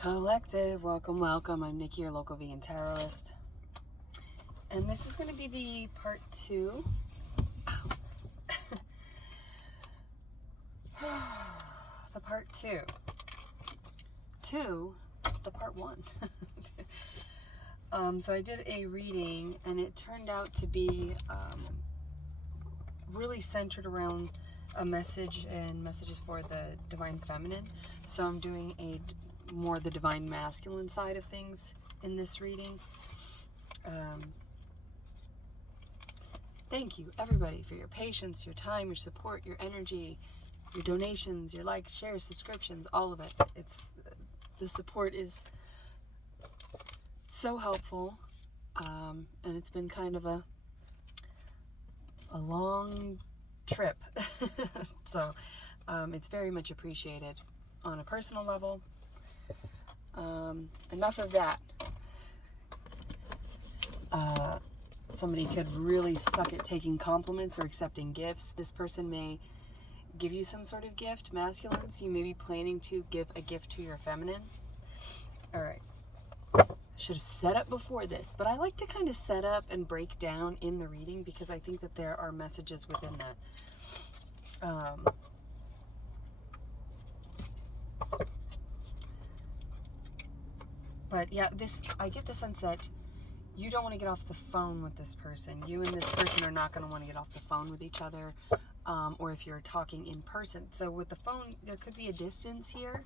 Collective, welcome, welcome. I'm Nikki, your local vegan tarotist. And this is going to be the part 2. The part 2. The part 1. So I did a reading, and it turned out to be really centered around a message and messages for the divine feminine. So I'm doing more the divine masculine side of things in this reading. Thank you, everybody, for your patience, your time, your support, your energy, your donations, your likes, shares, subscriptions, all of it. The support is so helpful, and it's been kind of a long trip. So it's very much appreciated on a personal level. Enough of that. Somebody could really suck at taking compliments or accepting gifts. This person may give you some sort of gift, masculine, so you may be planning to give a gift to your feminine. All right. Should have set up before this, but I like to kind of set up and break down in the reading because I think that there are messages within that. But yeah, I get the sense that you don't want to get off the phone with this person. You and this person are not going to want to get off the phone with each other, or if you're talking in person. So with the phone, there could be a distance here,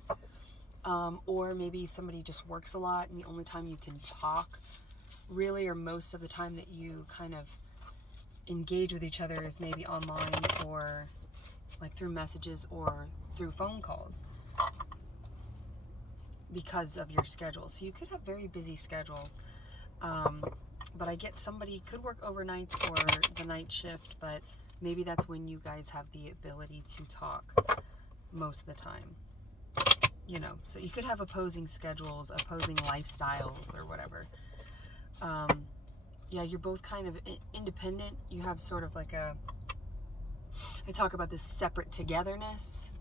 or maybe somebody just works a lot and the only time you can talk, really, or most of the time that you kind of engage with each other is maybe online or like through messages or through phone calls because of your schedule. So you could have very busy schedules. But I get somebody could work overnight or the night shift, but maybe that's when you guys have the ability to talk most of the time. You know, so you could have opposing schedules, opposing lifestyles, or whatever. Yeah, you're both kind of independent. You have sort of like I talk about this separate togetherness,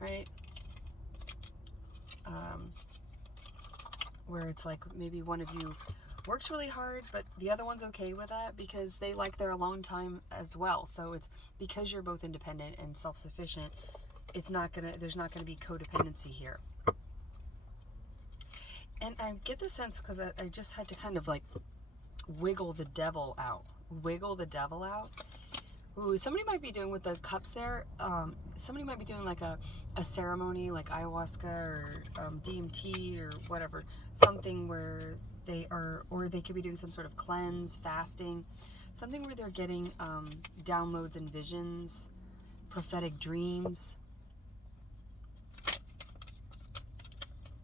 right? Where it's like maybe one of you works really hard, but the other one's okay with that because they like their alone time as well. So it's because you're both independent and self-sufficient, there's not gonna be codependency here. And I get the sense because I just had to kind of like wiggle the devil out. Ooh, somebody might be doing with the cups there. Somebody might be doing like a ceremony like ayahuasca or DMT or whatever. Something where or they could be doing some sort of cleanse, fasting. Something where they're getting downloads and visions, prophetic dreams.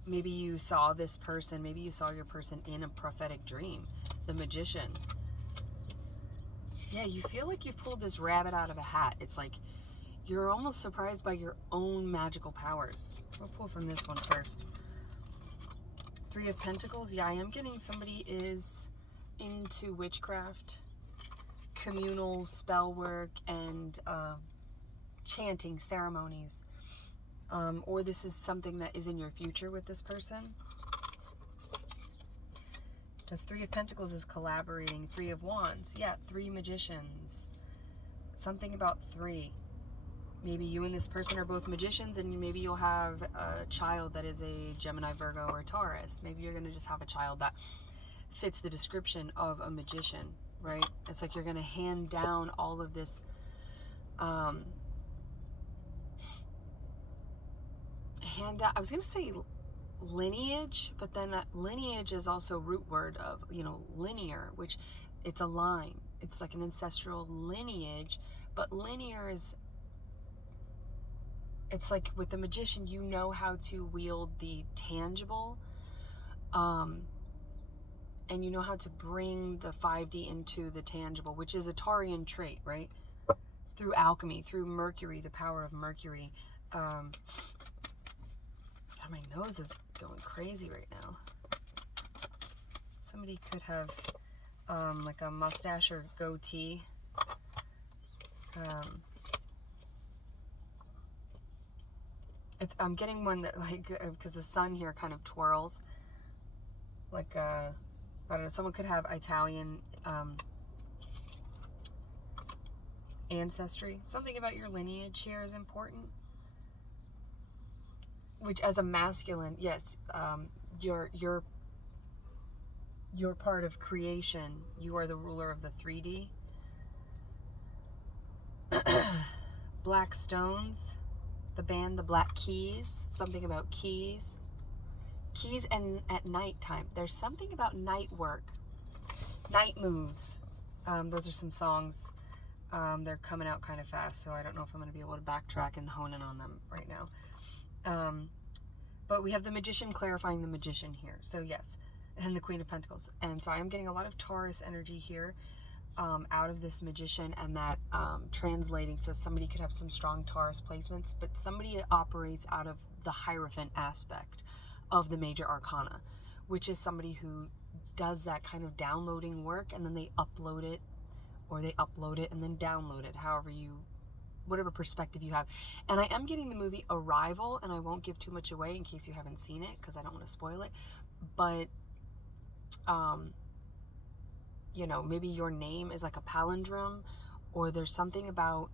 Maybe you saw this person, maybe you saw your person in a prophetic dream. The magician. Yeah, you feel like you've pulled this rabbit out of a hat. It's like you're almost surprised by your own magical powers. We'll pull from this one first. 3 of Pentacles. Yeah, I am getting somebody is into witchcraft, communal spell work, and chanting ceremonies. Or this is something that is in your future with this person. Because 3 of Pentacles is collaborating. 3 of Wands. Yeah, 3 magicians. Something about 3. Maybe you and this person are both magicians, and maybe you'll have a child that is a Gemini, Virgo, or Taurus. Maybe you're going to just have a child that fits the description of a magician, right? It's like you're going to hand down all of this I was going to say lineage, but then lineage is also root word of, linear, which it's a line. It's like an ancestral lineage, but linear is, it's like with the magician, you know how to wield the tangible, and you know how to bring the 5D into the tangible, which is a Taurian trait, right? Through alchemy, through Mercury, the power of Mercury. My nose is going crazy right now. Somebody could have like a mustache or goatee. I'm getting one that, like, because the sun here kind of twirls. Like, I don't know, someone could have Italian ancestry. Something about your lineage here is important. Which, as a masculine, yes, you're part of creation. You are the ruler of the 3D. Black Stones, the band, the Black Keys, something about keys. Keys and at nighttime. There's something about night work. Night moves. Those are some songs. They're coming out kind of fast, so I don't know if I'm going to be able to backtrack and hone in on them right now. But we have the Magician clarifying the Magician here. So yes, and the Queen of Pentacles. And so I'm getting a lot of Taurus energy here out of this Magician, and that translating. So somebody could have some strong Taurus placements, but somebody operates out of the Hierophant aspect of the Major Arcana, which is somebody who does that kind of downloading work, and then they upload it, or they upload it and then download it, whatever perspective you have. And I am getting the movie Arrival, and I won't give too much away in case you haven't seen it, because I don't want to spoil it. But, you know, maybe your name is like a palindrome, or there's something about,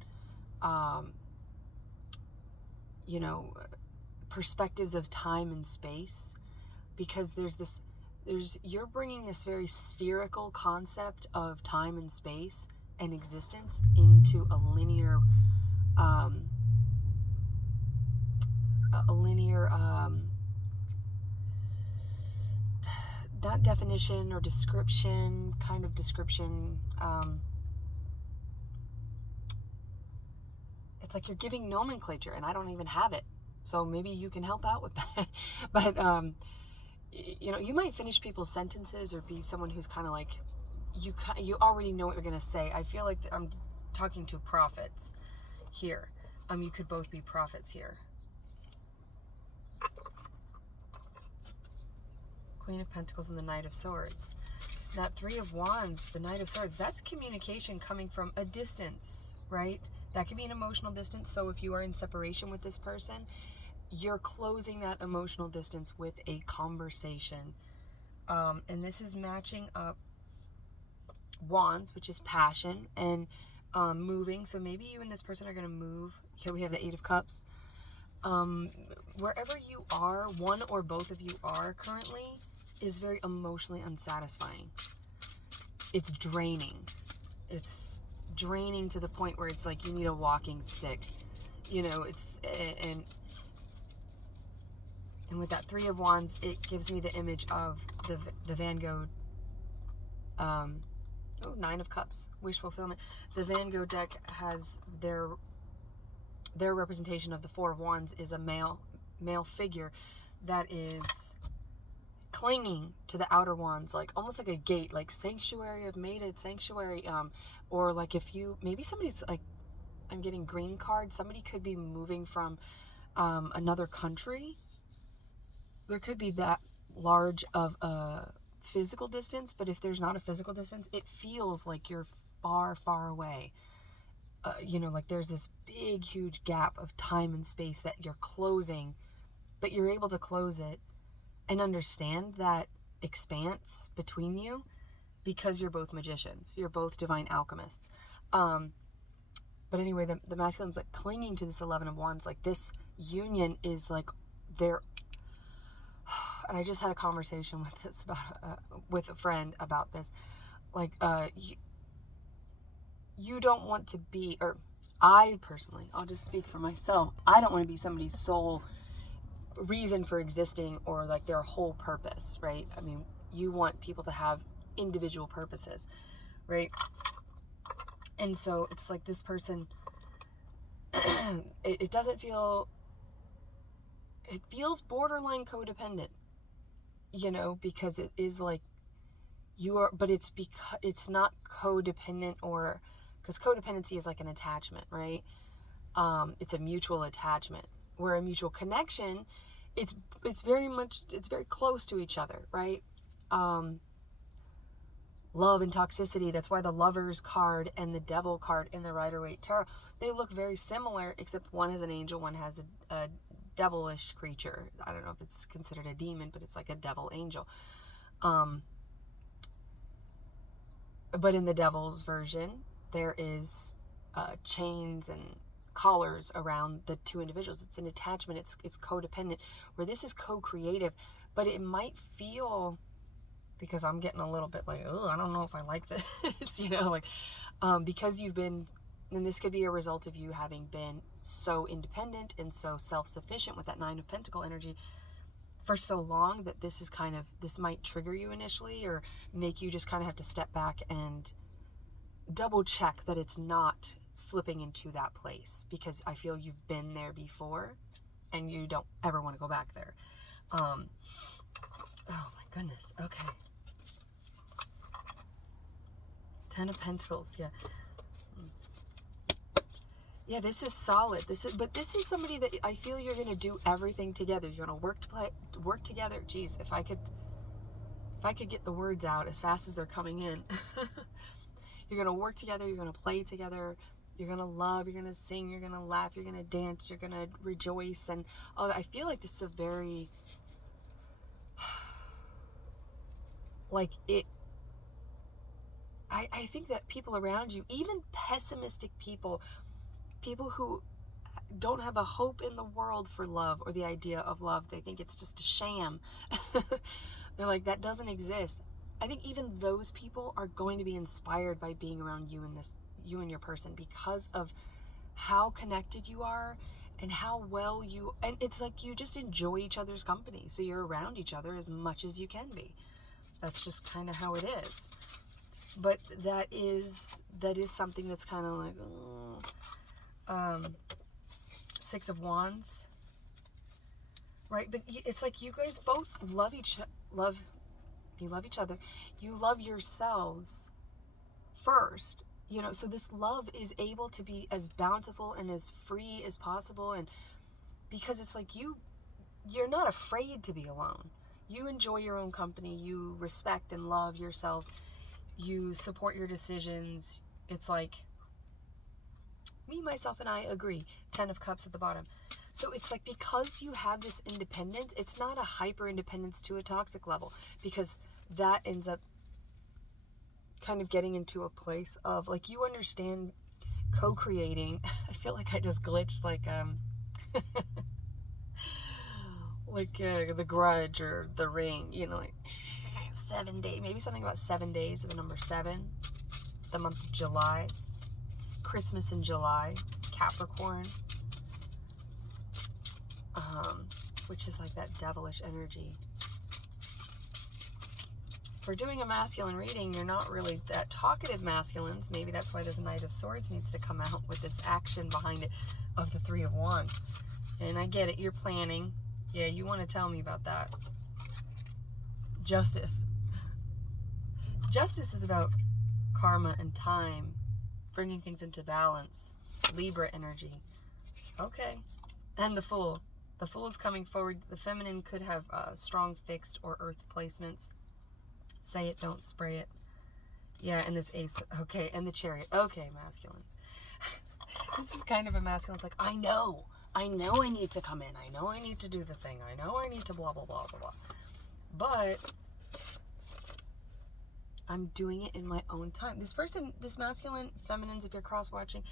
you know, perspectives of time and space, because you're bringing this very spherical concept of time and space and existence into a linear not definition or description, kind of description. It's like you're giving nomenclature, and I don't even have it. So maybe you can help out with that. But, you know, you might finish people's sentences or be someone who's kind of like, you already know what they're going to say. I feel like I'm talking to prophets here. You could both be prophets here. Queen of Pentacles and the Knight of Swords. That Three of Wands, the Knight of Swords, that's communication coming from a distance, right? That could be an emotional distance. So if you are in separation with this person, you're closing that emotional distance with a conversation. And this is matching up Wands, which is passion, and moving. So maybe you and this person are going to move. Here we have the Eight of Cups. Wherever you are, one or both of you are currently, is very emotionally unsatisfying. It's draining. It's draining to the point where it's like you need a walking stick. You know, and with that Three of Wands, it gives me the image of the Van Gogh, Nine of Cups, wish fulfillment. The Van Gogh deck has their representation of the Four of Wands is a male figure that is clinging to the outer wands, like almost like a gate, like sanctuary, I've made it, sanctuary. Or like if maybe somebody's like, I'm getting green card, somebody could be moving from another country. There could be that large of a physical distance, but if there's not a physical distance, it feels like you're far, far away. You know, like there's this big, huge gap of time and space that you're closing, but you're able to close it and understand that expanse between you because you're both magicians. You're both divine alchemists. But anyway, the masculine's like clinging to this 11 of Wands. Like this union is like they're... And I just had a conversation with a friend about this. Like, you don't want to be, or I personally, I'll just speak for myself, I don't want to be somebody's sole reason for existing or like their whole purpose, right? I mean, you want people to have individual purposes, right? And so it's like this person, it doesn't feel, it feels borderline codependent, you know, because it is like you are, but it's because it's not codependent, or because codependency is like an attachment, right? It's a mutual attachment, where a mutual connection, it's very close to each other, right? Love and toxicity, that's why the Lovers card and the Devil card in the Rider-Waite Tarot, they look very similar, except one has an angel, one has a devilish creature. I don't know if it's considered a demon, but it's like a devil angel. But in the devil's version, there is chains and collars around the two individuals. It's an attachment. It's codependent, where this is co-creative, but it might feel, because I'm getting a little bit like, oh, I don't know if I like this, like, because you've been, and this could be a result of you having been so independent and so self-sufficient with that Nine of Pentacle energy for so long, that this might trigger you initially, or make you just kind of have to step back and double check that it's not slipping into that place, because I feel you've been there before and you don't ever want to go back there. Oh my goodness. Okay. 10 of Pentacles. Yeah, this is solid. But this is somebody that I feel you're going to do everything together. You're going to work together. Jeez, if I could get the words out as fast as they're coming in. You're going to work together. You're going to play together. You're going to love. You're going to sing. You're going to laugh. You're going to dance. You're going to rejoice. And I feel like this is a very, like it, I think that people around you, even pessimistic people who don't have a hope in the world for love or the idea of love, they think it's just a sham. They're like, that doesn't exist. I think even those people are going to be inspired by being around you and your person, because of how connected you are and how well and it's like you just enjoy each other's company. So you're around each other as much as you can be. That's just kind of how it is. But that is something that's kind of like, Six of Wands, right? But it's like you guys both love each other. You love yourselves first, so this love is able to be as bountiful and as free as possible. And because it's like you're not afraid to be alone. You enjoy your own company. You respect and love yourself. You support your decisions. It's like, me, myself, and I agree. 10 of Cups at the bottom. So it's like, because you have this independence, it's not a hyper independence to a toxic level, because that ends up kind of getting into a place of, like, you understand co-creating. I feel like I just glitched like The Grudge or The Ring, like 7 days, maybe something about 7 days of the number 7, the month of July, Christmas in July, Capricorn, which is like that devilish energy. For doing a masculine reading, you're not really that talkative masculines. Maybe that's why this Knight of Swords needs to come out with this action behind it of the Three of Wands. And I get it, you're planning. Yeah, you want to tell me about that. Justice. Justice is about karma and time, bringing things into balance. Libra energy. Okay. And the Fool. The Fool is coming forward. The feminine could have strong fixed or earth placements. Say it, don't spray it. Yeah, and this Ace. Okay, and the Chariot. Okay, masculines. This is kind of a masculine. It's like, I know I need to come in. I know I need to do the thing. I know I need to blah, blah, blah, blah, blah. But I'm doing it in my own time. This person, this masculine, feminines, if you're cross-watching,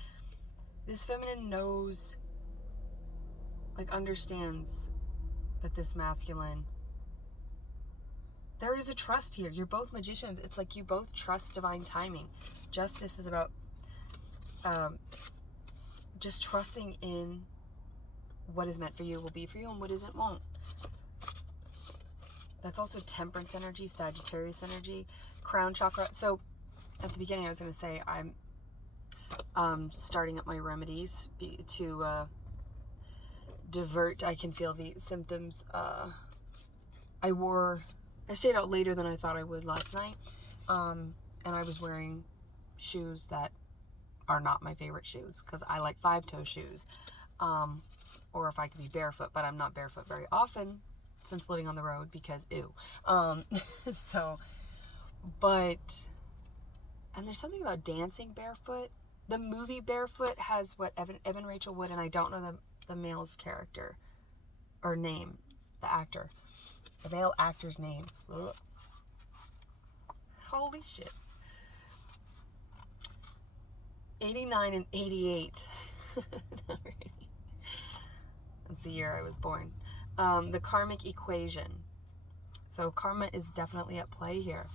this feminine knows, like, understands that this masculine, there is a trust here. You're both magicians. It's like you both trust divine timing. Justice is about just trusting in what is meant for you will be for you, and what isn't won't. That's also Temperance energy, Sagittarius energy, crown chakra. So at the beginning I was going to say I'm starting up my remedies to divert. I can feel the symptoms. I stayed out later than I thought I would last night, and I was wearing shoes that are not my favorite shoes, because I like 5-toe shoes, or if I could be barefoot, but I'm not barefoot very often since living on the road, because ew. So, but, and there's something about dancing barefoot. The movie Barefoot has what Evan Rachel Wood, and I don't know the male's character. or name, the actor. The male actor's name. Ugh. Holy shit. 89 and 88. That's the year I was born. The karmic equation. So karma is definitely at play here.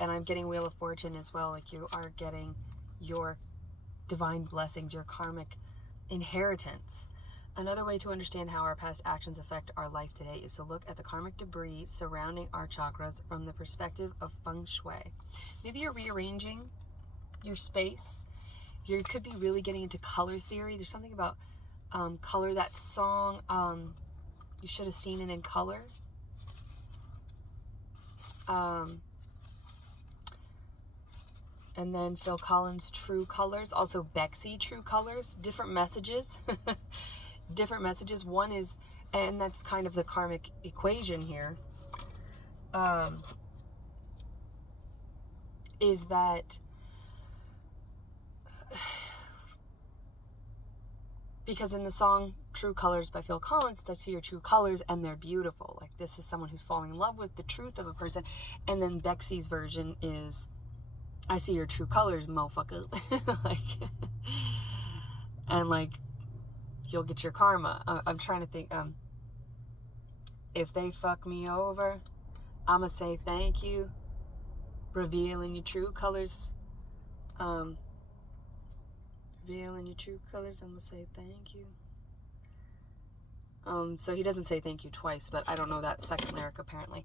And I'm getting Wheel of Fortune as well. Like, you are getting your divine blessings, your karmic inheritance. Another way to understand how our past actions affect our life today is to look at the karmic debris surrounding our chakras from the perspective of feng shui. Maybe you're rearranging your space. You could be really getting into color theory. There's something about color. That song, You Should Have Seen It in Color. And then Phil Collins' True Colors. Also Bexy, True Colors. Different messages. Different messages. One is, and that's kind of the karmic equation here, is that because in the song True Colors by Phil Collins, I see your true colors and they're beautiful. Like, this is someone who's falling in love with the truth of a person. And then Bexy's version is, I see your true colors, motherfucker. Like, and like, you'll get your karma. I'm trying to think, if they fuck me over, I'ma say thank you, revealing your true colors. Revealing your true colors, I'ma say thank you. So he doesn't say thank you twice, but I don't know that second lyric apparently.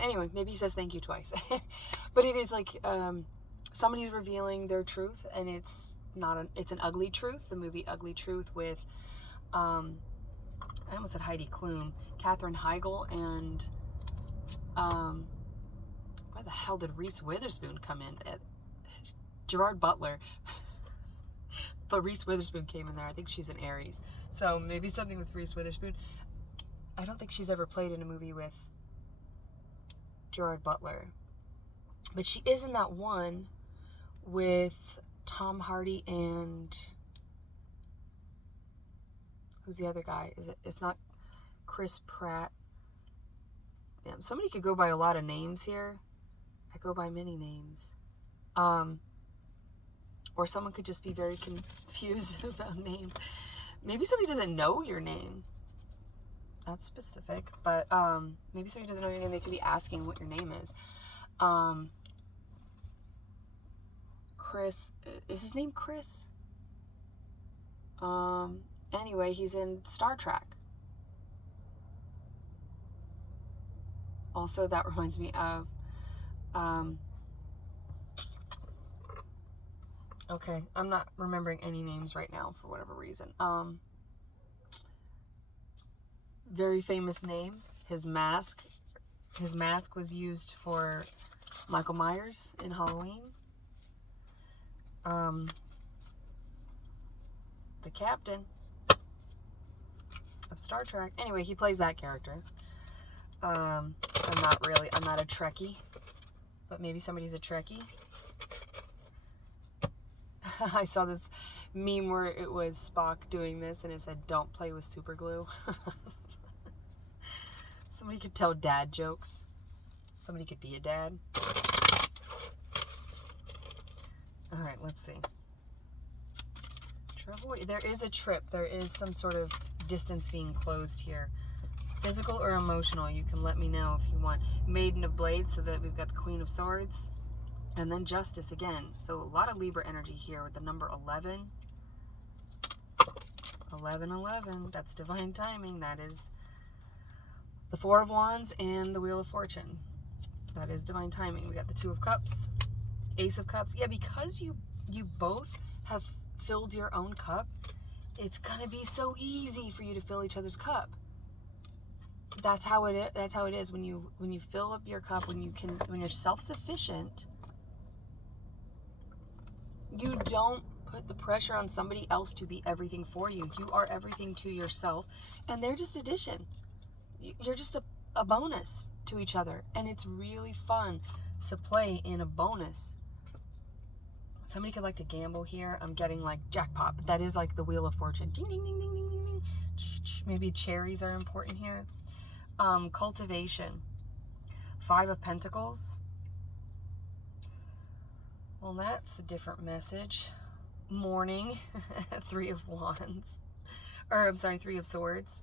Anyway, maybe he says thank you twice. But it is like, somebody's revealing their truth, and it's an ugly truth. The movie Ugly Truth with, I almost said Heidi Klum, Katherine Heigl, and, where the hell did Reese Witherspoon come in? Gerard Butler. But Reese Witherspoon came in there. I think she's an Aries. So maybe something with Reese Witherspoon. I don't think she's ever played in a movie with Gerard Butler. But she is in that one with Tom Hardy and, who's the other guy? It's not Chris Pratt. Yeah, somebody could go by a lot of names here. I go by many names. Or someone could just be very confused about names. Maybe somebody doesn't know your name. That's specific, but maybe somebody doesn't know your name. They could be asking what your name is. Chris, is his name Chris? Anyway, he's in Star Trek. Also, that reminds me of, okay, I'm not remembering any names right now for whatever reason. Very famous name. His mask was used for Michael Myers in Halloween. The captain of Star Trek. Anyway, he plays that character. I'm not a Trekkie, but maybe somebody's a Trekkie. I saw this meme where it was Spock doing this and it said, "Don't play with super glue." Somebody could tell dad jokes. Somebody could be a dad. Alright, let's see. There is a trip. There is some sort of distance being closed here. Physical or emotional, you can let me know if you want. Maiden of Blades, so that we've got the Queen of Swords. And then Justice again. So a lot of Libra energy here with the number 11. 1111. That's divine timing. That is the Four of Wands and the Wheel of Fortune. That is divine timing. We got the Two of Cups. Ace of Cups. Yeah, because you both have filled your own cup, it's gonna be so easy for you to fill each other's cup. That's how it is. That's how it is when you fill up your cup, when you're self-sufficient. You don't put the pressure on somebody else to be everything for you. You are everything to yourself, and they're just addition. You're just a bonus to each other, and it's really fun to play in a bonus. Somebody could like to gamble here. I'm getting like jackpot, but that is like the Wheel of Fortune. Ding, ding, ding, ding, ding, ding, ding. Maybe cherries are important here. Cultivation. 5 of Pentacles. Well, that's a different message. Mourning. 3 of Wands. Or, I'm sorry, 3 of Swords.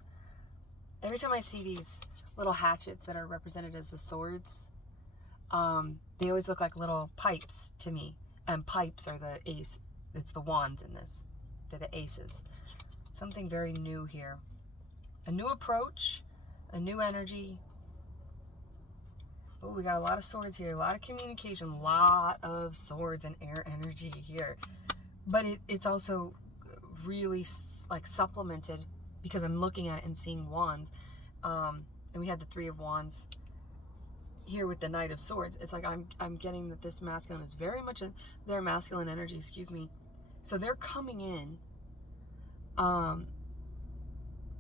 Every time I see these little hatchets that are represented as the swords, they always look like little pipes to me. And pipes are the ace. It's the wands in this. They're the aces. Something very new here. A new approach. A new energy. Oh, we got a lot of swords here. A lot of communication. A lot of swords and air energy here. But it's also really like supplemented because I'm looking at it and seeing wands. And we had the 3 of Wands here with the Knight of Swords. It's like I'm getting that this masculine is very much their masculine energy, excuse me. So they're coming in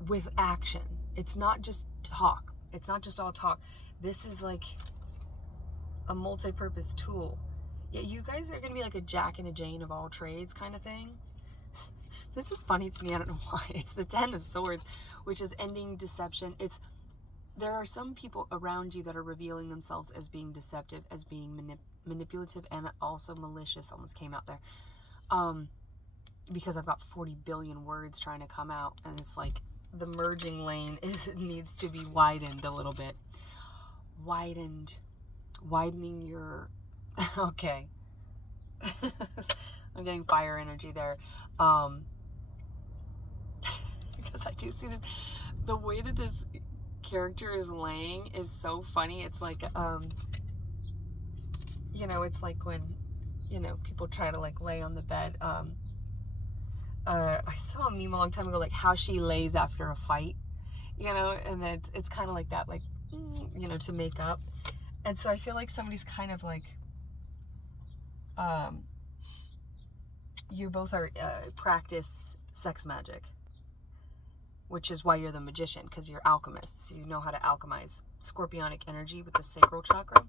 with action. It's not just talk. It's not just all talk. This is like a multi-purpose tool. Yeah, you guys are going to be like a Jack and a Jane of all trades kind of thing. This is funny to me. I don't know why. It's the 10 of Swords, which is ending deception. There are some people around you that are revealing themselves as being deceptive, as being manipulative, and also malicious. Almost came out there. Because I've got 40 billion words trying to come out, and it's like the merging lane needs to be widened a little bit. Widening your... Okay. I'm getting fire energy there. Because I do see this. The way that this character is laying is so funny. It's like, you know, it's like when, you know, people try to like lay on the bed. I saw a meme a long time ago, like how she lays after a fight, you know, and it's kind of like that, like, you know, to make up. And so I feel like somebody's kind of like, you both are practice sex magic, which is why you're the magician, because you're alchemists. You know how to alchemize scorpionic energy with the sacral chakra.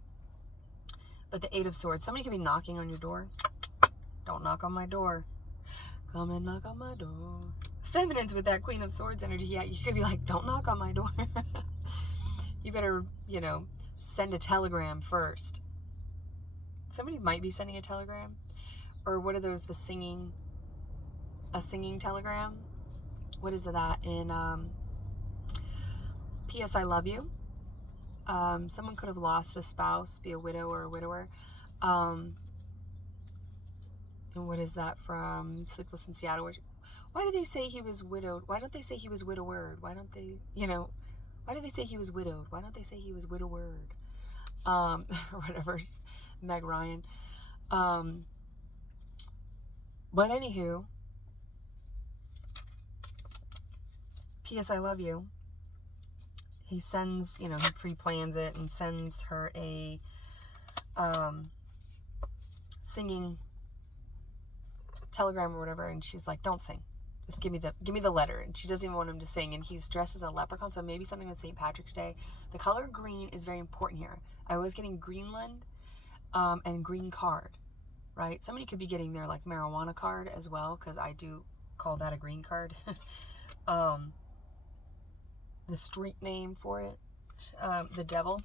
But the 8 of Swords, somebody could be knocking on your door. Don't knock on my door. Come and knock on my door. Feminines with that Queen of Swords energy. Yeah, you could be like, don't knock on my door. You better, you know, send a telegram first. Somebody might be sending a telegram. Or what are those, a singing telegram? What is that in P.S. I Love You? Someone could have lost a spouse, be a widow or a widower. And what is that from Sleepless in Seattle? Why do they say he was widowed? Why don't they say he was widowered? Why don't they, you know, why do they say he was widowed? Why don't they say he was widowered? Or whatever, Meg Ryan. But anywho, P.S. I Love You. He sends, you know, he pre-plans it and sends her a singing telegram or whatever, and she's like, don't sing. Just give me the letter. And she doesn't even want him to sing, and he's dressed as a leprechaun, so maybe something on St. Patrick's Day. The color green is very important here. I was getting Greenland and green card, right? Somebody could be getting their like marijuana card as well, because I do call that a green card. The street name for it, the devil.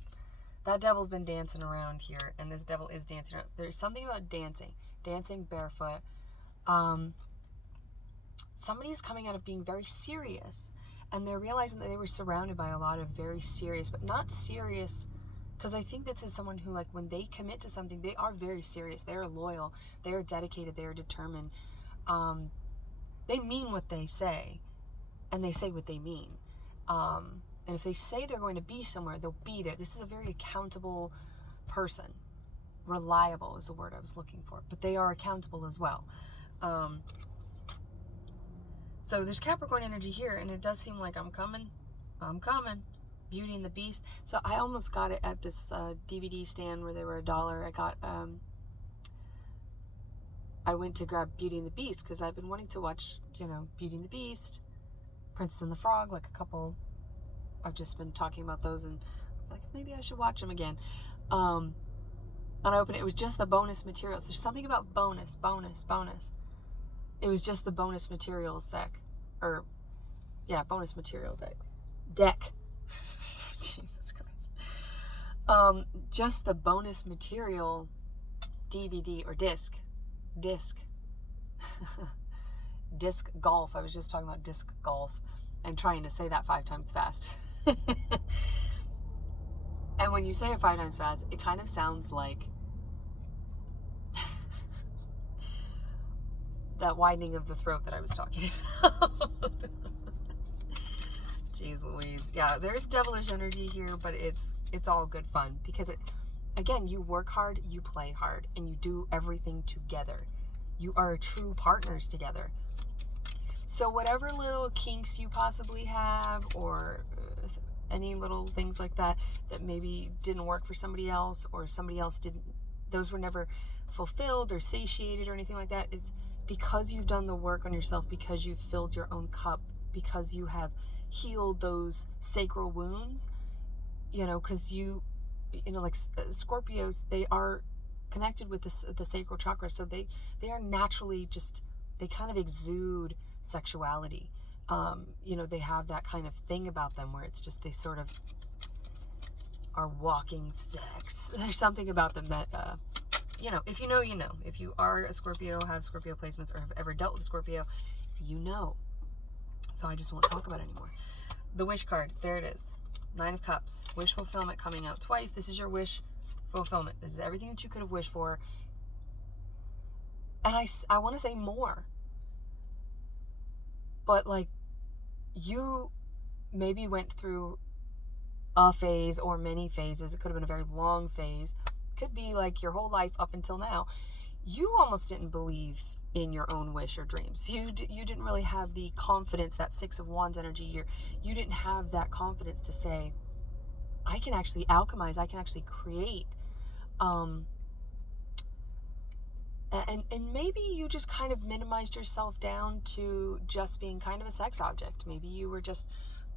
That devil's been dancing around here, and this devil is dancing around. There's something about dancing barefoot. Somebody is coming out of being very serious, and they're realizing that they were surrounded by a lot of very serious, but not serious, because I think this is someone who, like, when they commit to something, they are very serious. They are loyal. They are dedicated. They are determined. They mean what they say, and they say what they mean. And if they say they're going to be somewhere, they'll be there. This is a very accountable person. Reliable is the word I was looking for. But they are accountable as well. So there's Capricorn energy here, and it does seem like I'm coming. Beauty and the Beast. So I almost got it at this DVD stand where they were $1. I went to grab Beauty and the Beast because I've been wanting to watch, you know, Beauty and the Beast, Princess and the Frog, like a couple. I've just been talking about those, and it's like, maybe I should watch them again. But And I opened it. It was just the bonus materials. There's something about bonus. It was just the bonus materials deck. Bonus material deck. Jesus Christ. Just the bonus material DVD or disc. Disc golf. I was just talking about disc golf and trying to say that 5 times fast. And when you say it 5 times fast, it kind of sounds like that widening of the throat that I was talking about. Jeez Louise. Yeah, there's devilish energy here, but it's all good fun because again, you work hard, you play hard, and you do everything together. You are true partners together. So whatever little kinks you possibly have, or any little things like that maybe didn't work for somebody else, or somebody else didn't, those were never fulfilled or satiated or anything like that, is because you've done the work on yourself, because you've filled your own cup, because you have healed those sacral wounds, because like Scorpios, they are connected with the sacral chakra, so they are naturally they kind of exude sexuality. They have that kind of thing about them where it's just, they sort of are walking sex. There's something about them that, if you know, you know. If you are a Scorpio, have Scorpio placements, or have ever dealt with Scorpio, you know. So I just won't talk about it anymore. The wish card, there it is. 9 of Cups, wish fulfillment coming out twice. This is your wish fulfillment. This is everything that you could have wished for. And I want to say more. But like, you maybe went through a phase or many phases. It could have been a very long phase. Could be like your whole life up until now. You almost didn't believe in your own wish or dreams. You didn't really have the confidence, that 6 of Wands energy. You didn't have that confidence to say, I can actually alchemize, I can actually create. And maybe you just kind of minimized yourself down to just being kind of a sex object. Maybe you were just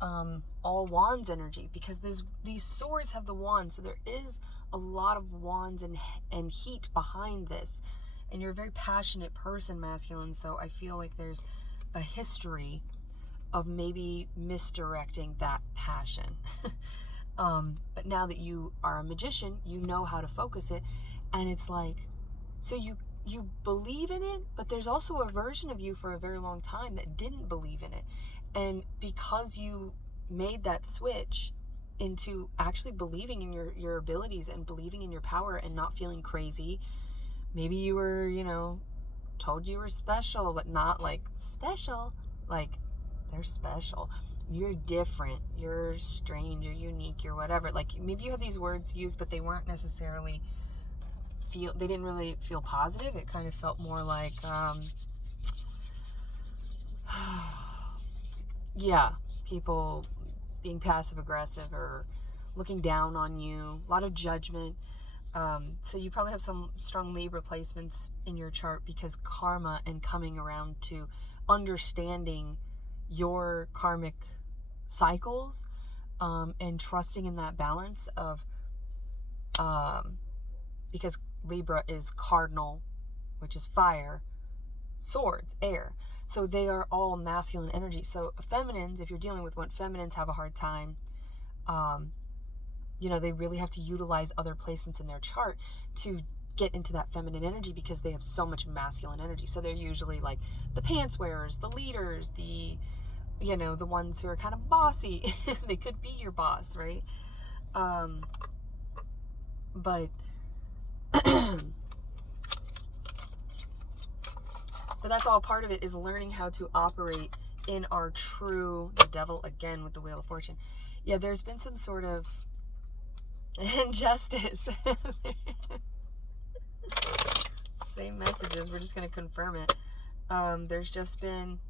all Wands energy, because these swords have the wands, so there is a lot of wands and heat behind this. And you're a very passionate person, masculine, so I feel like there's a history of maybe misdirecting that passion. But now that you are a magician, you know how to focus it, and it's like, so you believe in it, but there's also a version of you for a very long time that didn't believe in it. And because you made that switch into actually believing in your abilities and believing in your power and not feeling crazy, maybe you were, told you were special, but not like special, like they're special. You're different, you're strange, you're unique, you're whatever. Like, maybe you had these words used, but they weren't necessarily they didn't really feel positive. It kind of felt more like, people being passive aggressive or looking down on you, a lot of judgment. So you probably have some strong Libra placements in your chart, because karma and coming around to understanding your karmic cycles, and trusting in that balance of, because Libra is cardinal, which is fire, swords, air. So they are all masculine energy. So feminines, if you're dealing with what feminines have a hard time, they really have to utilize other placements in their chart to get into that feminine energy, because they have so much masculine energy. So they're usually like the pants wearers, the leaders, the ones who are kind of bossy. They could be your boss, right? But but that's all part of it, is learning how to operate in our true, the devil again with the Wheel of Fortune. Yeah, there's been some sort of injustice. Same messages, we're just going to confirm it. There's just been,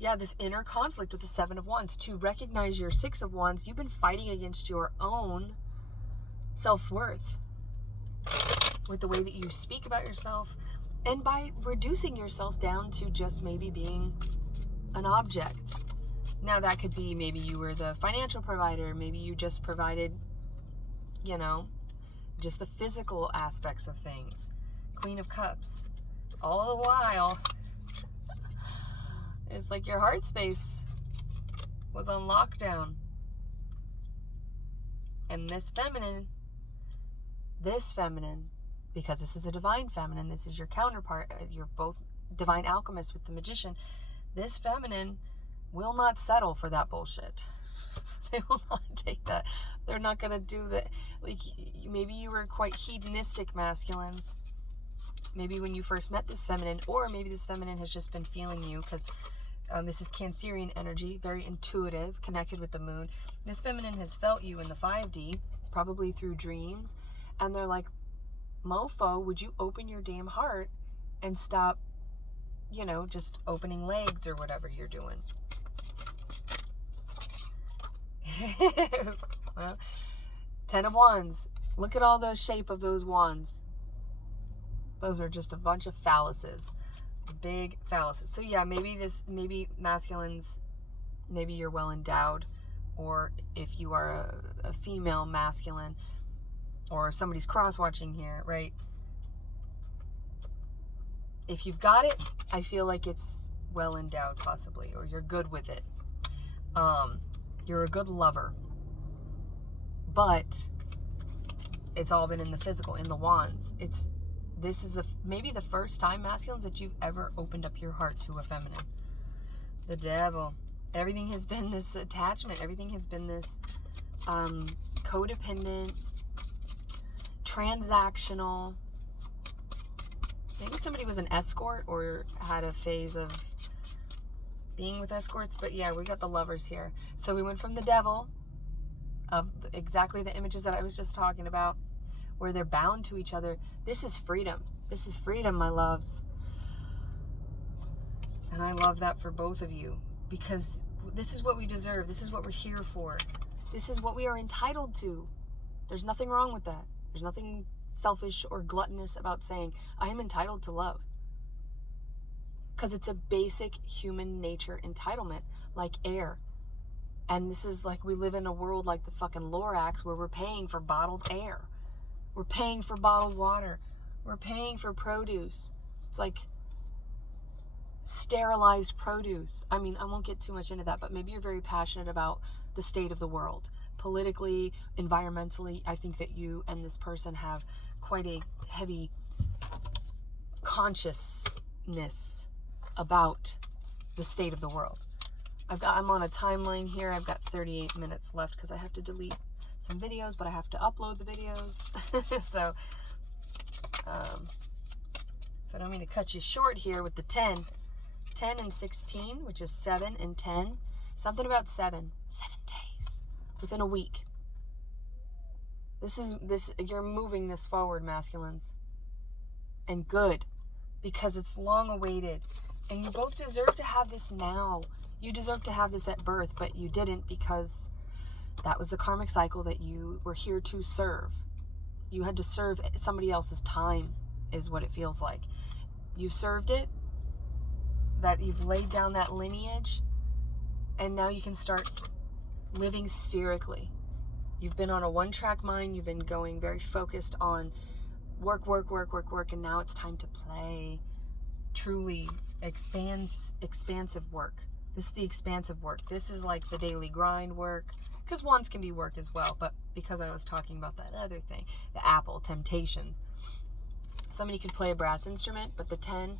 this inner conflict with the 7 of Wands. To recognize your 6 of Wands, you've been fighting against your own self-worth with the way that you speak about yourself, and by reducing yourself down to just maybe being an object. Now that could be, maybe you were the financial provider, maybe you just provided, just the physical aspects of things. Queen of Cups. All the while, it's like your heart space was on lockdown. And this feminine, because this is a divine feminine, this is your counterpart, you're both divine alchemists with the magician, this feminine will not settle for that bullshit. They will not take that. They're not going to do that. Like, maybe you were quite hedonistic masculines. Maybe when you first met this feminine, or maybe this feminine has just been feeling you, because this is Cancerian energy, very intuitive, connected with the moon. This feminine has felt you in the 5D, probably through dreams, and they're like, mofo, would you open your damn heart and stop, just opening legs or whatever you're doing. Well, 10 of Wands. Look at all the shape of those wands. Those are just a bunch of phalluses. Big phalluses. So yeah, maybe masculines, maybe you're well endowed, or if you are a female masculine, or somebody's cross-watching here, right? If you've got it, I feel like it's well endowed, possibly, or you're good with it. You're a good lover. But it's all been in the physical, in the wands. This is maybe the first time, masculines, that you've ever opened up your heart to a feminine. The Devil. Everything has been this attachment. Everything has been this codependent, transactional. Maybe somebody was an escort or had a phase of being with escorts. But yeah, we got the Lovers here. So we went from the Devil, of exactly the images that I was just talking about, where they're bound to each other. This is freedom. This is freedom, my loves. And I love that for both of you, because this is what we deserve. This is what we're here for. This is what we are entitled to. There's nothing wrong with that. There's nothing selfish or gluttonous about saying, I am entitled to love. Because it's a basic human nature entitlement, like air. And this is like, we live in a world like the fucking Lorax, where we're paying for bottled air. We're paying for bottled water. We're paying for produce. It's like sterilized produce. I mean, I won't get too much into that, but maybe you're very passionate about the state of the world. Politically, environmentally, I think that you and this person have quite a heavy consciousness about the state of the world. I'm on a timeline here. I've got 38 minutes left because I have to delete some videos, but I have to upload the videos. So I don't mean to cut you short here with the 10 and 16, which is 7 and 10. Something about 7 days within a week. You're moving this forward, masculines, and good, because it's long awaited, and you both deserve to have this now. You deserve to have this at birth, but you didn't, because that was the karmic cycle that you were here to serve. You had to serve somebody else's time, is what it feels like. You've served it, that you've laid down that lineage, and now you can start living spherically. You've been on a one-track mind. You've been going very focused on work, and now it's time to play. Truly expansive work. This is the expansive work. This is like the daily grind work, because wands can be work as well, but because I was talking about that other thing, the apple, temptations. Somebody could play a brass instrument, but the 10,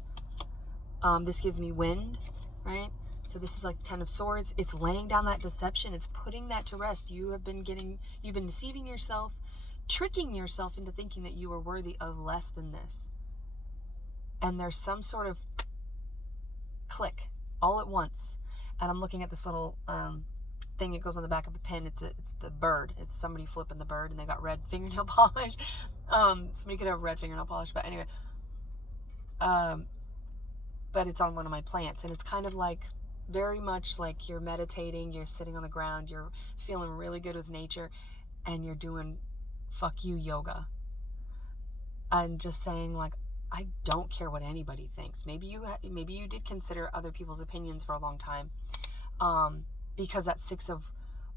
this gives me wind, right? So this is like 10 of Swords. It's laying down that deception. It's putting that to rest. You've been deceiving yourself, tricking yourself into thinking that you are worthy of less than this. And there's some sort of click all at once. And I'm looking at this little thing that goes on the back of a pen. It's the bird. It's somebody flipping the bird, and they got red fingernail polish. Somebody could have red fingernail polish, but anyway. But it's on one of my plants, and it's kind of like, very much like you're meditating, you're sitting on the ground, you're feeling really good with nature, and you're doing fuck you yoga. And just saying, like, I don't care what anybody thinks. Maybe you did consider other people's opinions for a long time, because that 6 of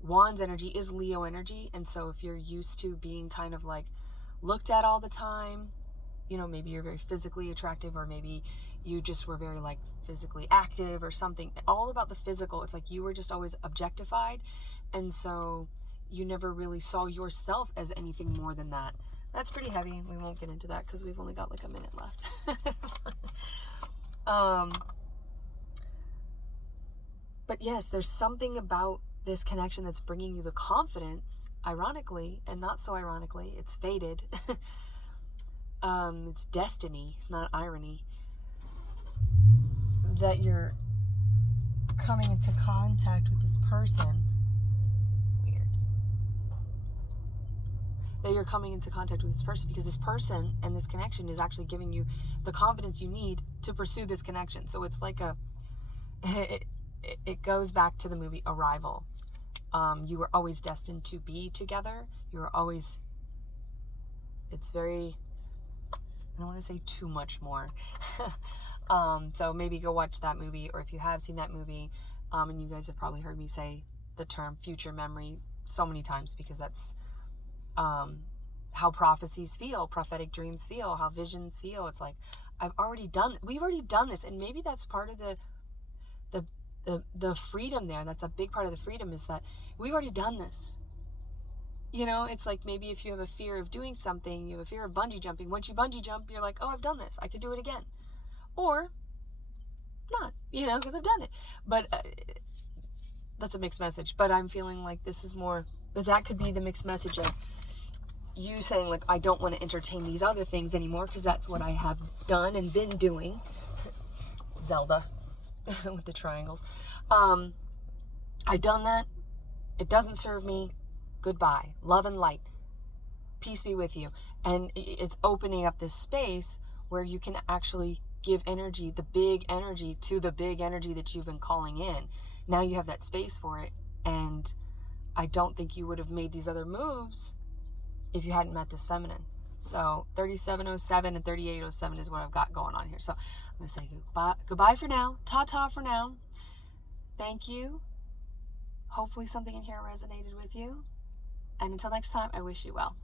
Wands energy is Leo energy. And so if you're used to being kind of like looked at all the time. You know, maybe you're very physically attractive, or maybe you just were very like physically active or something. All about the physical. It's like you were just always objectified, and so you never really saw yourself as anything more than that. That's pretty heavy. We won't get into that because we've only got like a minute left. But yes, there's something about this connection that's bringing you the confidence, ironically, and not so ironically. It's fated. It's destiny, not irony, that you're coming into contact with this person. Weird. That you're coming into contact with this person because this person and this connection is actually giving you the confidence you need to pursue this connection. So it's like it goes back to the movie Arrival. You were always destined to be together. You were always, it's very, I don't want to say too much more. So maybe go watch that movie, or if you have seen that movie, and you guys have probably heard me say the term future memory so many times, because that's how prophecies feel, prophetic dreams feel, how visions feel. It's like, we've already done this. And maybe that's part of the freedom there. That's a big part of the freedom, is that we've already done this. You know, it's like maybe if you have a fear of doing something, you have a fear of bungee jumping. Once you bungee jump, you're like, oh, I've done this. I could do it again. Or not, you know, because I've done it. But that's a mixed message. But I'm feeling like this is more, but that could be the mixed message of you saying, like, I don't want to entertain these other things anymore because that's what I have done and been doing. Zelda with the triangles. I've done that. It doesn't serve me. Goodbye. Love and light. Peace be with you. And it's opening up this space where you can actually give energy, the big energy, to the big energy that you've been calling in. Now you have that space for it. And I don't think you would have made these other moves if you hadn't met this feminine. So 3707 and 3807 is what I've got going on here. So I'm going to say goodbye for now. Ta-ta for now. Thank you. Hopefully something in here resonated with you. And until next time, I wish you well.